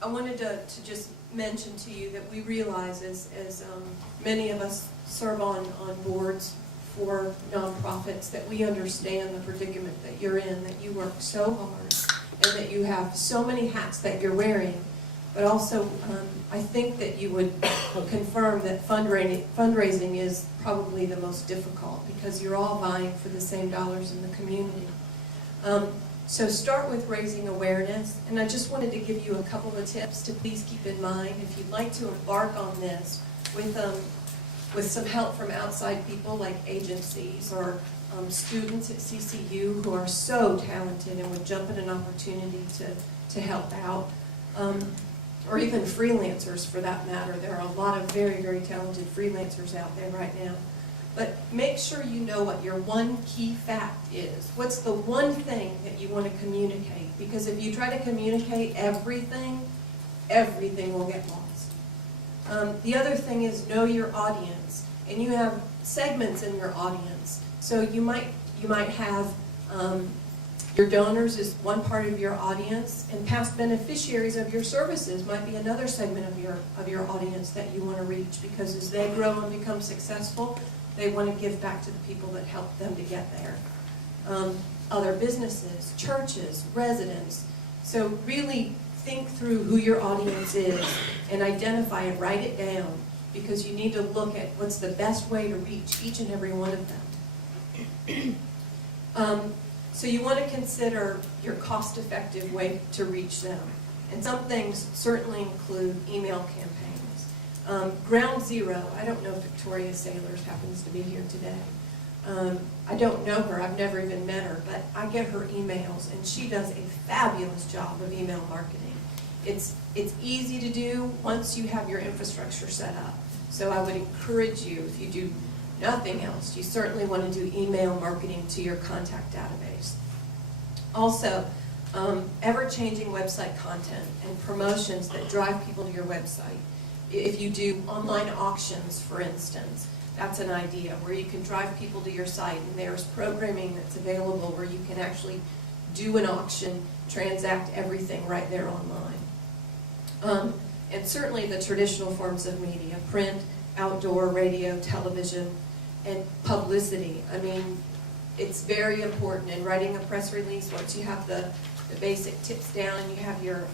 I wanted to just mention to you that we realize as many of us serve on boards for nonprofits, that we understand the predicament that you're in, that you work so hard and that you have so many hats that you're wearing. But also, I think that you would confirm that fundraising is probably the most difficult because you're all vying for the same dollars in the community. So start with raising awareness, and I just wanted to give you a couple of tips to please keep in mind if you'd like to embark on this with some help from outside people like agencies or students at CCU who are so talented and would jump at an opportunity to help out. Or even freelancers for that matter. There are a lot of very, very talented freelancers out there right now. But make sure you know what your one key fact is. What's the one thing that you want to communicate? Because if you try to communicate everything, everything will get lost. The other thing is know your audience. And you have segments in your audience. So you might have your donors is one part of your audience, and past beneficiaries of your services might be another segment of your audience that you want to reach, because as they grow and become successful, they want to give back to the people that helped them to get there. Other businesses, churches, residents. So really think through who your audience is and identify it, write it down, because you need to look at what's the best way to reach each and every one of them. So you want to consider your cost-effective way to reach them. And some things certainly include email campaigns. Ground Zero, I don't know if Victoria Sailors happens to be here today. I don't know her, I've never even met her, but I get her emails, and she does a fabulous job of email marketing. It's easy to do once you have your infrastructure set up. So I would encourage you, if you do nothing else, you certainly want to do email marketing to your contact database. Also, ever-changing website content and promotions that drive people to your website. If you do online auctions, for instance, that's an idea where you can drive people to your site, and there's programming that's available where you can actually do an auction, transact everything right there online. And certainly the traditional forms of media, print, outdoor, radio, television, and publicity. I mean, it's very important in writing a press release. Once you have the basic tips down and you have your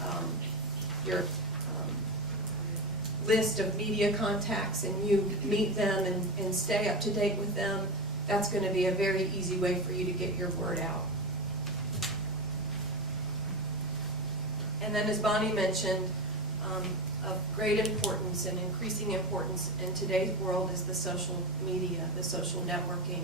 list of media contacts and you meet them and stay up to date with them, that's going to be a very easy way for you to get your word out. And then, as Bonnie mentioned, of great importance and increasing importance in today's world is the social media, the social networking,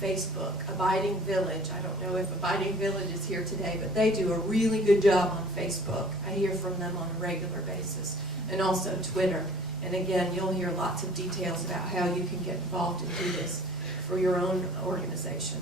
Facebook, Abiding Village. I don't know if Abiding Village is here today, but they do a really good job on Facebook. I hear from them on a regular basis. And also Twitter. And again, you'll hear lots of details about how you can get involved and do this for your own organization.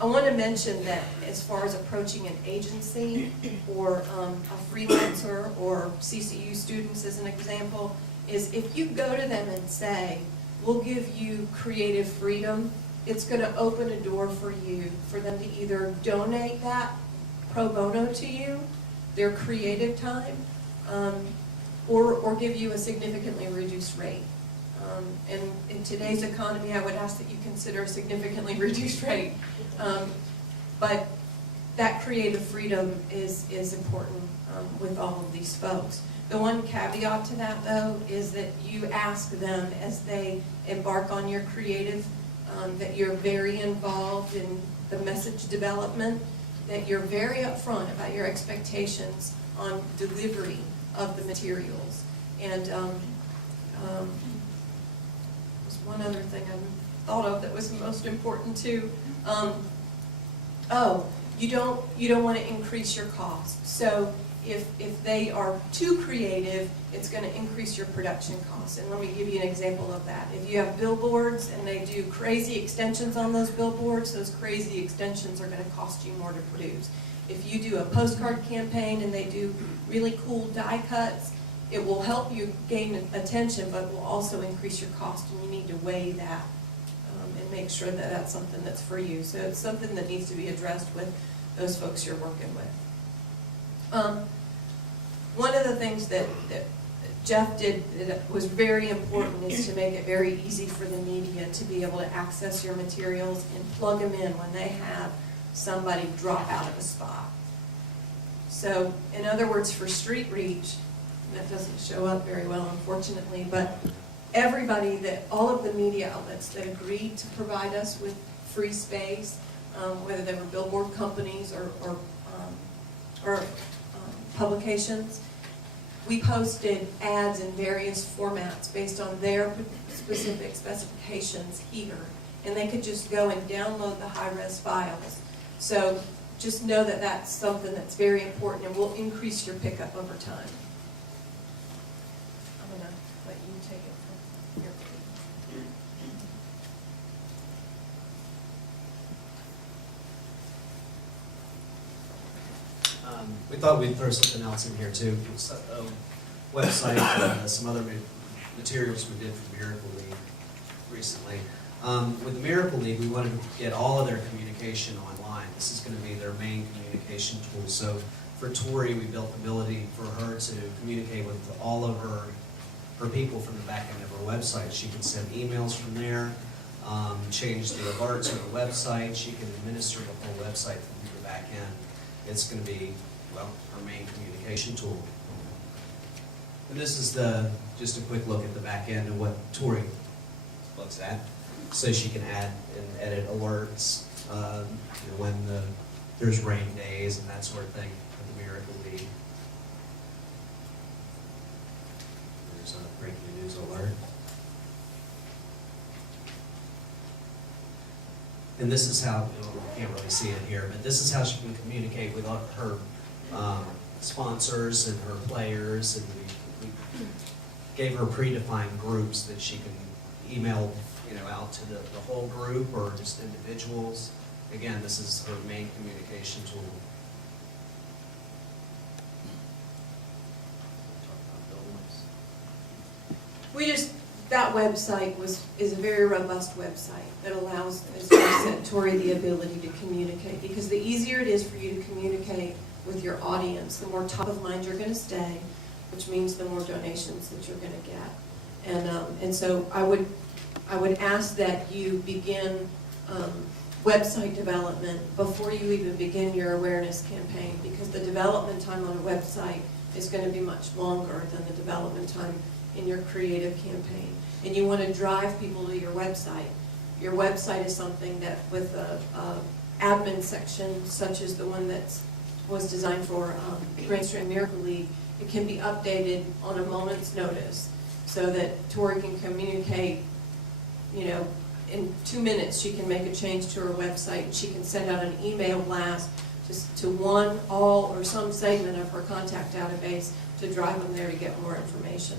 I want to mention that as far as approaching an agency or a freelancer or CCU students as an example, is if you go to them and say, we'll give you creative freedom, it's going to open a door for you, for them to either donate that pro bono to you, their creative time, or give you a significantly reduced rate. And in today's economy, I would ask that you consider a significantly reduced rate. But that creative freedom is important with all of these folks. The one caveat to that, though, is that you ask them as they embark on your creative, that you're very involved in the message development, that you're very upfront about your expectations on delivery of the materials. And there's one other thing I thought of that was most important too. You don't want to increase your cost. So if they are too creative, it's going to increase your production costs. And let me give you an example of that. If you have billboards and they do crazy extensions on those billboards, those crazy extensions are going to cost you more to produce. If you do a postcard campaign and they do really cool die cuts, it will help you gain attention, but will also increase your cost, and you need to weigh that and make sure that that's something that's for you. So it's something that needs to be addressed with those folks you're working with. one of the things that Jeff did that was very important is to make it very easy for the media to be able to access your materials and plug them in when they have somebody drop out of a spot. So, in other words, for street reach, that doesn't show up very well, unfortunately, but everybody all of the media outlets that agreed to provide us with free space, whether they were billboard companies or publications, we posted ads in various formats based on their specific specifications here, and they could just go and download the high-res files. So just know that that's something that's very important and will increase your pickup over time. I'm going to let you take it from here. We thought we'd throw something else in here too. A website, some other materials we did for Miracle League recently. With the Miracle League, we wanted to get all of their communication online. This is going to be their main communication tool. So for Tori, we built the ability for her to communicate with all of her people from the back end of her website. She can send emails from there, change the alerts on the website. She can administer the whole website from the back end. It's going to be, well, our main communication tool. And this is just a quick look at the back end of what Tori looks at. So she can add and edit alerts, when there's rain days and that sort of thing with the Miracle League. There's a breaking news alert. And this is how, you can't really see it here, but this is how she can communicate with her sponsors and her players, and we gave her predefined groups that she can email out to the whole group or just individuals. Again, this is her main communication tool. That website is a very robust website that allows, as I said, Tori the ability to communicate, because the easier it is for you to communicate with your audience, the more top of mind you're going to stay, which means the more donations that you're going to get. And so I would ask that you begin website development before you even begin your awareness campaign, because the development time on a website is going to be much longer than the development time in your creative campaign. And you want to drive people to your website. Your website is something that, with a admin section such as the one that was designed for Grand Strand Miracle League, it can be updated on a moment's notice so that Tori can communicate, in 2 minutes she can make a change to her website. She can send out an email blast just to one, all, or some segment of her contact database to drive them there to get more information.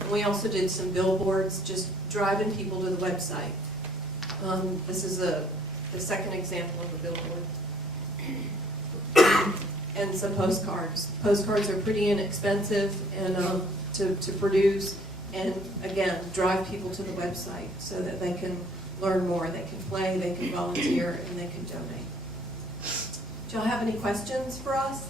And we also did some billboards, just driving people to the website. This is the second example of a billboard. And some postcards. Postcards are pretty inexpensive and to produce, and again, drive people to the website so that they can learn more, they can play, they can volunteer, and they can donate. Do y'all have any questions for us?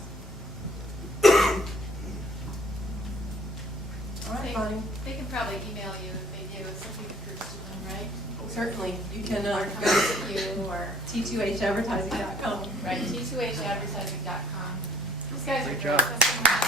All right, Bonnie. They can probably email you if they do, if something occurs to them, right? Certainly. You can Or go contact you or, T2H advertising.com. right, T2H advertising.com. These guys are Great great. job. That's